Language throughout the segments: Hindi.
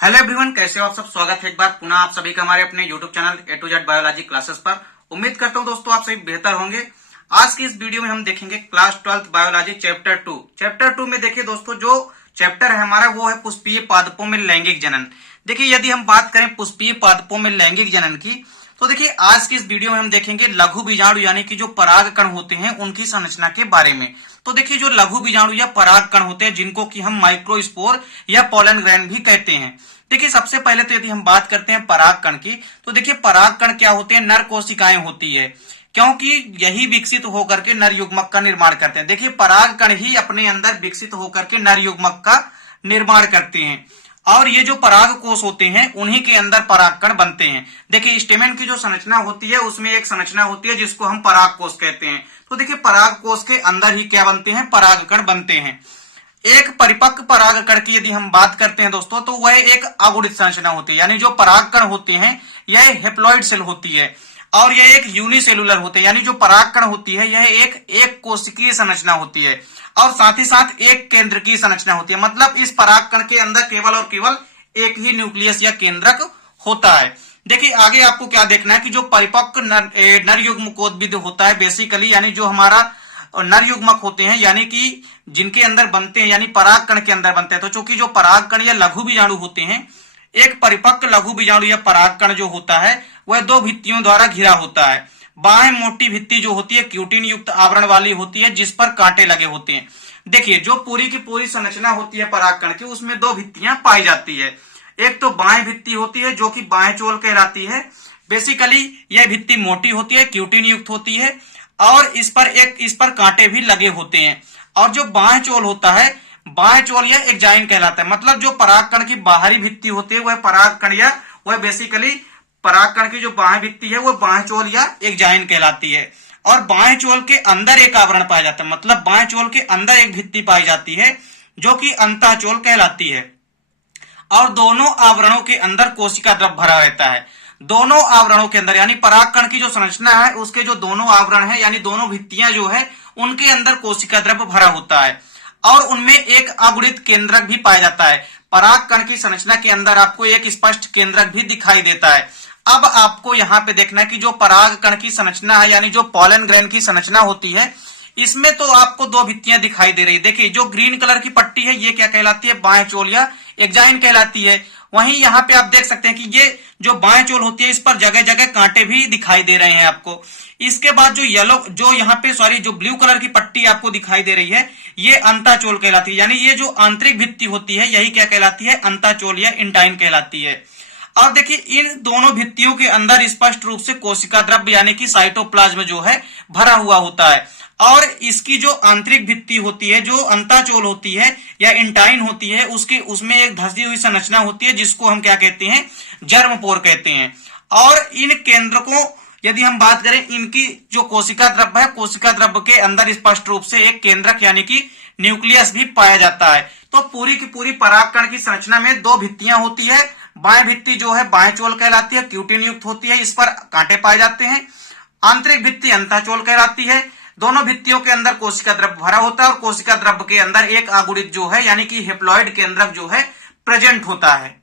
हेलो एवरीवन, कैसे हो आप सब। स्वागत है एक बार पुनः आप सभी का हमारे अपने YouTube channel A to Z biology classes पर। उम्मीद करता हूं दोस्तों आप सभी बेहतर होंगे। आज की इस वीडियो में हम देखेंगे class 12th biology chapter 2। Chapter 2 में देखिए दोस्तों, जो चैप्टर है हमारा वो है पुष्पीय पादपों में लैंगिक जनन। देखिए यदि हम बात करें पुष्पीय पादपों में लैंगिक जनन की, तो देखिए आज की इस वीडियो में हम देखेंगे लघु बीजाणु यानी कि जो परागकण होते हैं उनकी संरचना के बारे में। तो देखिए जो लघु बीजाणु या परागकण होते हैं जिनको कि हम माइक्रोस्पोर या पोलन ग्रैन भी कहते हैं। देखिए सबसे पहले तो यदि हम बात करते हैं परागकण की, तो देखिए परागकण क्या होते हैं, नर कोशिकाएं होती है, क्योंकि यही विकसित होकर के नर युग्मक का निर्माण करते हैं। देखिए परागकण ही अपने अंदर विकसित होकर के नर युग्मक का निर्माण करते हैं और ये जो पराग कोष होते हैं उन्हीं के अंदर परागकण बनते हैं। देखिए स्टेमेन की जो संरचना होती है उसमें एक संरचना होती है जिसको हम पराग कोष कहते हैं। तो देखिए पराग कोष के अंदर ही क्या बनते हैं, परागकण बनते हैं। एक परिपक्व परागकण की यदि हम बात करते हैं दोस्तों, तो वह एक अगुणित संरचना होती है, यानी जो परागकण होते हैं यह हेप्लॉइड सेल होती है और यह एक यूनिसेलुलर होते हैं, यानी जो परागकण होती है यह एक कोशिकीय संरचना होती है और साथ ही साथ एक केंद्र की संरचना होती है। मतलब इस परागकण के अंदर केवल और केवल एक ही न्यूक्लियस या केंद्रक होता है। देखिए आगे आपको क्या देखना है कि जो परिपक्व नर युग्मकोद्भिद होता है बेसिकली, यानी जो हमारा नर युग्मक होते हैं यानी कि जिनके अंदर बनते हैं, यानी परागकण के अंदर बनते हैं। तो चूंकि जो परागकण या लघु बीजाणु होते हैं, एक परिपक्व लघु बीजाणु या परागकण जो होता है वह दो भित्तियों द्वारा घिरा होता है। बाएं मोटी भित्ति जो होती है क्यूटिन युक्त आवरण वाली होती है जिस पर कांटे लगे होते हैं। देखिए जो पूरी की पूरी संरचना होती है परागकण की, उसमें दो भित्तियां पाई जाती है। एक तो बाएं भित्ति होती है जो कि बाएं चोल कहलाती है। बेसिकली यह भित्ति मोटी होती है, क्यूटिन युक्त होती है और इस पर कांटे भी लगे होते हैं। और जो बाएं चोल होता है, बाएं चोल या एक्जाइन कहलाता है। मतलब जो परागकण की बाहरी भित्ति होती है वह परागकण या वह बेसिकली परागकण की जो बाएं भित्ति है वह बाएं चोल या एक्जाइन कहलाती है। और बाएं चोल के अंदर एक आवरण पाया जाता है, मतलब बाएं चोल के अंदर एक भित्ति पाई जाती है जो कि अंतःचोल कहलाती है। और दोनों आवरणों के अंदर कोशिका द्रव भरा रहता है। दोनों आवरणों के अंदर यानी परागकण की जो संरचना है उसके जो दोनों आवरण है यानी दोनों भित्तियां जो है उनके अंदर कोशिका द्रव भरा होता है और उनमें एक अगुणित केंद्रक भी पाया जाता है। परागकण की संरचना के अंदर आपको एक स्पष्ट केंद्रक भी दिखाई देता है। अब आपको यहाँ पे देखना है कि जो परागकण की संरचना है यानी जो पोलन ग्रेन की संरचना होती है, इसमें तो आपको दो भित्तियां दिखाई दे रही है। देखिए जो ग्रीन कलर की पट्टी है ये क्या कहलाती है, बाएं चोल या एक्जाइन कहलाती है। वहीं यहाँ पे आप देख सकते हैं कि ये जो बाएं चोल होती है इस पर जगह जगह कांटे भी दिखाई दे रहे हैं आपको। इसके बाद जो यहाँ पे जो ब्लू कलर की पट्टी आपको दिखाई दे रही है ये अंतःचोल कहलाती है, यानी ये जो आंतरिक भित्ति होती है यही क्या कहलाती है, अंतःचोल या इंटाइन कहलाती है। और देखिए इन दोनों भित्तियों के अंदर स्पष्ट रूप से कोशिका द्रव्य यानी कि साइटोप्लाज्म जो है भरा हुआ होता है। और इसकी जो आंतरिक भित्ति होती है, जो अंतःचोल होती है या इंटाइन होती है, उसमें एक धसी हुई संरचना होती है जिसको हम क्या कहते हैं, जर्मपोर कहते हैं। और इन केंद्रकों यदि हम बात करें, इनकी जो कोशिका द्रव्य है, कोशिका द्रव्य के अंदर स्पष्ट रूप से एक केंद्रक यानी कि न्यूक्लियस भी पाया जाता है। तो पूरी की पूरी परागकण की संरचना में दो भित्तियां होती है। बाएं भित्ति जो है बाएं चोल कहलाती है, क्यूटिन युक्त होती है, इस पर कांटे पाए जाते हैं। आंतरिक भित्ति अंतःचोल कहलाती है। दोनों भित्तियों के अंदर कोशिका द्रव्य भरा होता है और कोशिका द्रव्य के अंदर एक अगुणित जो है यानी कि हेप्लॉइड केंद्रक जो है प्रेजेंट होता है।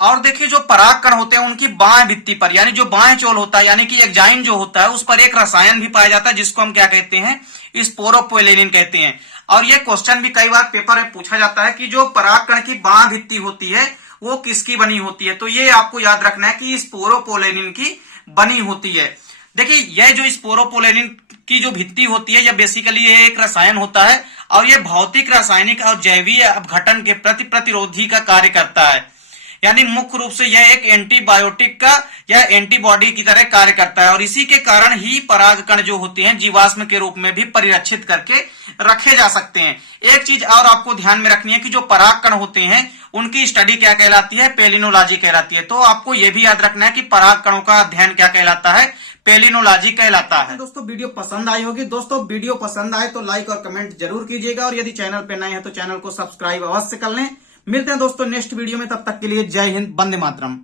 और देखिए जो परागकण होते हैं उनकी बाएं भित्ति पर यानी जो बाएं चोल होता है यानी कि एक्जाइन जो होता है उस पर एक रसायन भी पाया जाता है जिसको हम क्या कहते हैं, स्पोरोपोलेनिन कहते हैं। और यह क्वेश्चन भी कई बार पेपर में पूछा जाता है कि जो परागकण की बाएं भित्ति होती है वो किसकी बनी होती है। तो ये आपको याद रखना है कि स्पोरोपोलेनिन की बनी होती है। देखिए यह जो स्पोरोपोलेनिन की जो भित्ति होती है यह बेसिकली ये एक रसायन होता है और यह भौतिक, रासायनिक और जैवीय अपघटन के प्रति प्रतिरोधी का कार्य करता है। यानी मुख्य रूप से यह एक एंटीबायोटिक का या एंटीबॉडी की तरह कार्य करता है और इसी के कारण ही परागकण जो होते हैं जीवाश्म के रूप में भी परिरक्षित करके रखे जा सकते हैं। एक चीज और आपको ध्यान में रखनी है कि जो परागकण होते हैं उनकी स्टडी क्या कहलाती है, पेलिनोलॉजी कहलाती है। तो आपको यह भी याद रखना है कि परागकणों का अध्ययन क्या कहलाता है, पेलिनोलॉजी कहलाता है। दोस्तों वीडियो पसंद आई होगी। दोस्तों वीडियो पसंद आए तो लाइक और कमेंट जरूर कीजिएगा और यदि चैनल पे नए हैं तो चैनल को सब्सक्राइब अवश्य कर लें। मिलते हैं दोस्तों नेक्स्ट वीडियो में, तब तक के लिए जय हिंद, वंदे मातरम।